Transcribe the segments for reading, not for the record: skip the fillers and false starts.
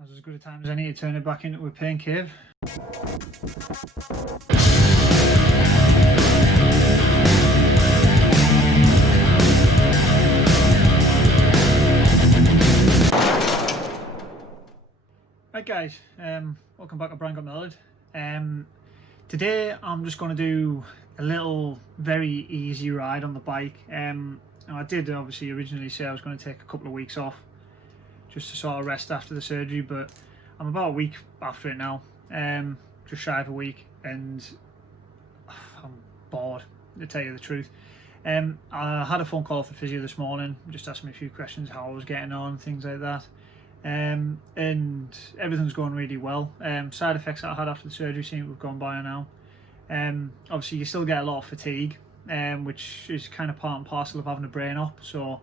Now's as good a time as any to turn it back into a pain cave. Right guys, welcome back to Brian Got Melted. Today I'm just going to do a little very easy ride on the bike. I did obviously originally say I was going to take a couple of weeks off just to sort of rest after the surgery, but I'm about a week after it now, just shy of a week, and I'm bored, to tell you the truth. I had a phone call off the physio this morning, just asking me a few questions, how I was getting on, things like that. And everything's going really well. Side effects that I had after the surgery seem to have gone by now. Obviously you still get a lot of fatigue, which is kind of part and parcel of having a brain op, so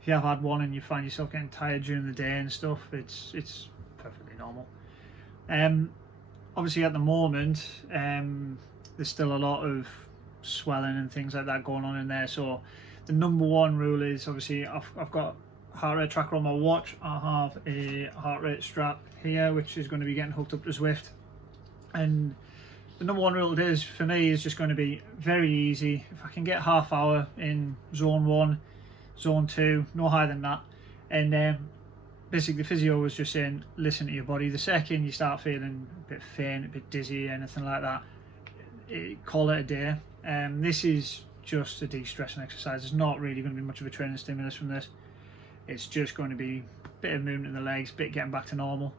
if you have had one and you find yourself getting tired during the day and stuff, it's perfectly normal. Obviously at the moment there's still a lot of swelling and things like that going on in there, so the number one rule is, obviously I've got heart rate tracker on my watch. I have a heart rate strap here which is going to be getting hooked up to Zwift, and the number one rule it is for me is just going to be very easy. If I can get half hour in zone 1, zone 2, no higher than that, and basically the physio was just saying, listen to your body. The second you start feeling a bit faint, a bit dizzy, anything like that, call it a day. This is just a de-stressing exercise. There's not really going to be much of a training stimulus from this. It's just going to be a bit of movement in the legs, a bit getting back to normal,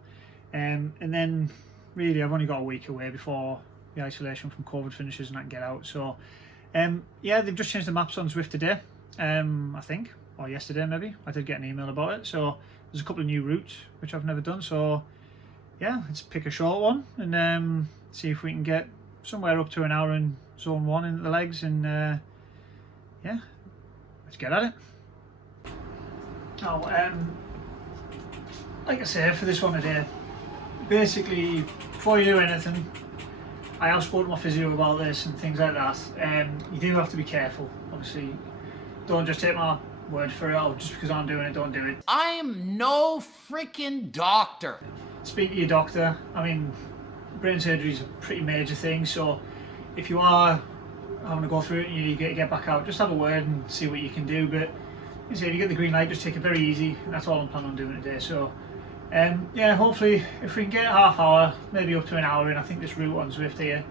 and then really I've only got a week away before the isolation from COVID finishes and I can get out. So yeah, they've just changed the maps on Zwift today, I think, or yesterday maybe. I did get an email about it, so there's a couple of new routes which I've never done, so yeah, let's pick a short one and see if we can get somewhere up to an hour in zone 1 in the legs, and yeah, let's get at it. Now, like I say, for this one today, basically before you do anything, I have spoken to my physio about this and things like that. You do have to be careful, obviously. Don't just take my word for it, or just because I'm doing it, don't do it. I am no freaking doctor. Speak to your doctor. I mean, brain surgery is a pretty major thing, so if you are having to go through it and you get back out, just have a word and see what you can do. But if you get the green light, just take it very easy, and that's all I'm planning on doing today. So yeah, hopefully if we can get half hour, maybe up to an hour in. I think this route on Zwift here,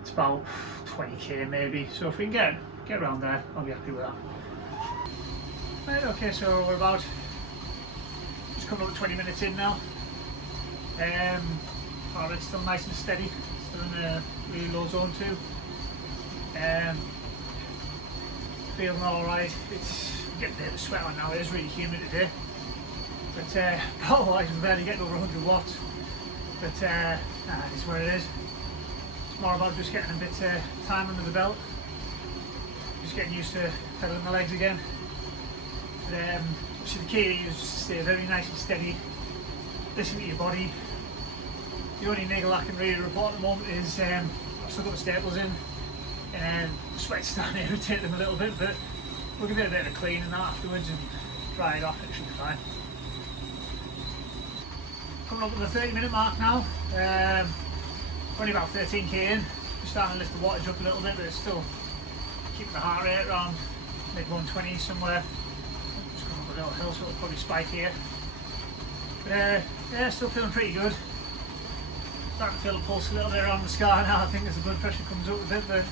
it's about 20k maybe, so if we can get around there, I'll be happy with that. Right, okay, so we're about just coming up to 20 minutes in now. Heart rate's still nice and steady, still in a really low zone 2. Feeling alright. It's getting a bit of sweat on now. It is really humid today, but power-wise we're barely getting over 100 watts, but it's where it is. It's more about just getting a bit time under the belt, just getting used to pedaling the legs again. But, obviously the key is just to stay very nice and steady, listen to your body. The only niggle I can really report at the moment is I've still got the staples in, and the sweat's starting to irritate them a little bit, but we'll give it a bit of a clean and that afterwards and dry it off, and it should be fine. Coming up to the 30-minute mark now, only about 13k in, just starting to lift the wattage up a little bit, but it's still keeping the heart rate around mid 120s somewhere. Just coming up a little hill, so it'll probably spike here. But yeah, still feeling pretty good. Starting to feel the pulse a little bit around the scar now, I think, as the blood pressure comes up a bit, but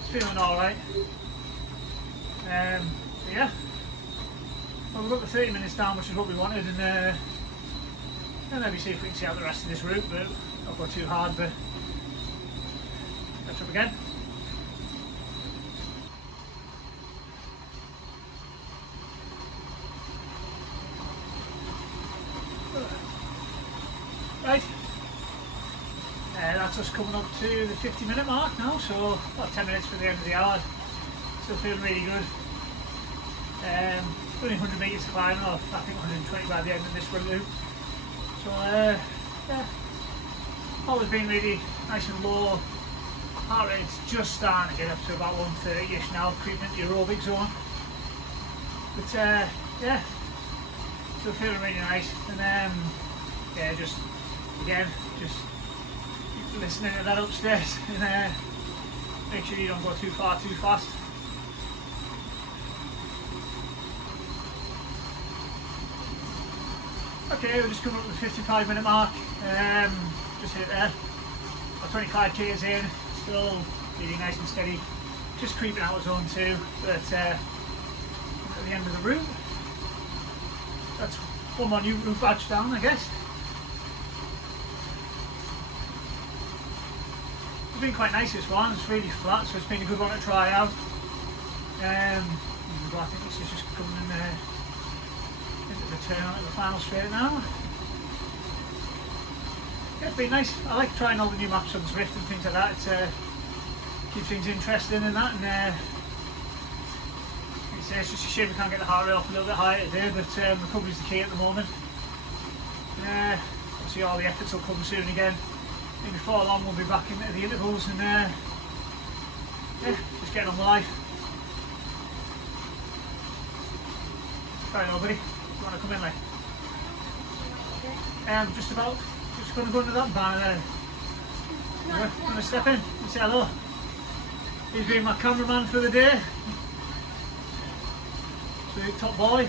it's feeling alright. Yeah, well, we've got the 30 minutes down, which is what we wanted, and maybe see if we can see out the rest of this route, but not go too hard, but catch up again. Right, that's us coming up to the 50-minute mark now, so about 10 minutes for the end of the hour. Still feeling really good. Only 100 metres to climb, or I think 120 by the end of this route. So yeah, always been really nice and low. Heart rate's just starting to get up to about 130ish now, creeping into the aerobic zone. But yeah, Still feeling really nice, and yeah, just again, just keep listening to that upstairs, and make sure you don't go too far too fast. Okay, we're just coming up to the 55-minute mark. Just hit there. About 25 k's in, still really nice and steady. Just creeping out of zone 2, but at the end of the route. That's one more new route badge down, I guess. It's been quite nice this one. It's really flat, so it's been a good one to try out. I think this is just coming in there. Into the turn on at the final straight now. Yeah, it's been nice. I like trying all the new maps on Zwift and things like that. It keeps things interesting and that. And it's just a shame we can't get the heart rate up a little bit higher today, but recovery's the key at the moment. Obviously all the efforts will come soon again. Maybe before long we'll be back into the intervals and yeah, just getting on with life. Right, nobody. You want to come in, mate? Just about. Just going to go into that banner there. You want to step in and say hello? He's been my cameraman for the day. Sweet top boy.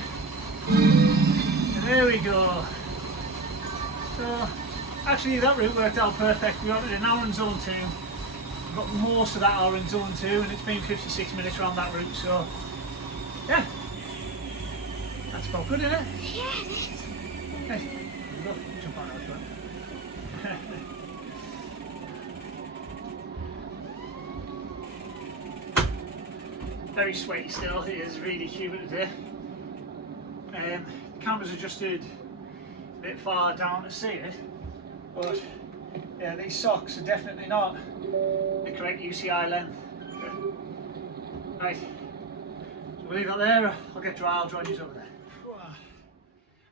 And there we go. So, actually that route worked out perfect. We got it an hour in zone 2. We got most of that hour in zone 2 and it's been 56 minutes around that route, so yeah. That's about good, isn't it? Yes. Hey, look, jump on that one. Very sweaty still, it is really humid today. The camera's adjusted a bit far down to see it, but yeah, these socks are definitely not the correct UCI length. Right, so we'll leave that there, I'll get dry, I'll join you over there.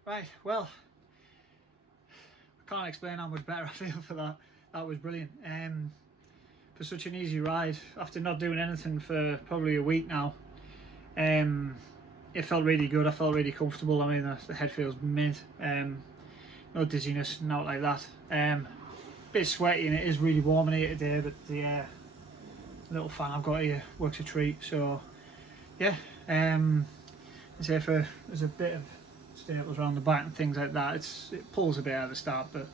Right, well, I can't explain how much better I feel for that. That was brilliant. For such an easy ride, after not doing anything for probably a week now, it felt really good. I felt really comfortable. I mean, the head feels mint. No dizziness, not like that. Bit sweaty and it is really warm in here today, but the little fan I've got here works a treat. So yeah, there's a bit of staples around the back and things like that. It pulls a bit at the start, but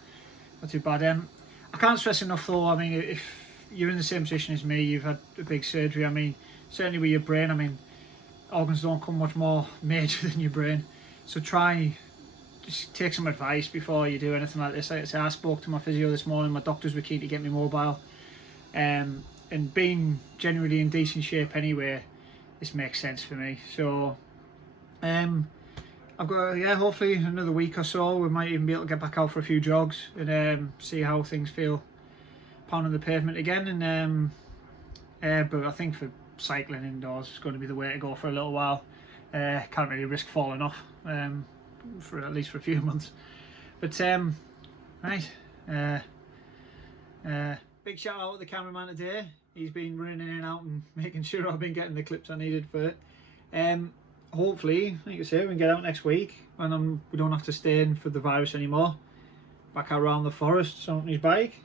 not too bad. I can't stress enough though, I mean, if you're in the same position as me, you've had a big surgery, I mean, certainly with your brain, I mean, organs don't come much more major than your brain, so try, just take some advice before you do anything like this. Like I say, I spoke to my physio this morning, my doctors were keen to get me mobile, and being generally in decent shape anyway, this makes sense for me. So I've got, yeah, hopefully another week or so we might even be able to get back out for a few jogs and see how things feel pounding the pavement again. And but I think for cycling indoors it's going to be the way to go for a little while. Can't really risk falling off for at least for a few months. But right, big shout out to the cameraman today. He's been running in and out and making sure I've been getting the clips I needed for it. Hopefully, like I say, we can get out next week and we don't have to stay in for the virus anymore. Back out around the forest on his bike.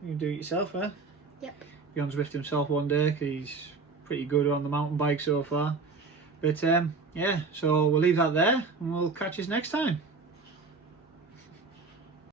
You can do it yourself, eh? Yep. Be on Zwift himself one day because he's pretty good on the mountain bike so far. But yeah, so we'll leave that there and we'll catch you next time.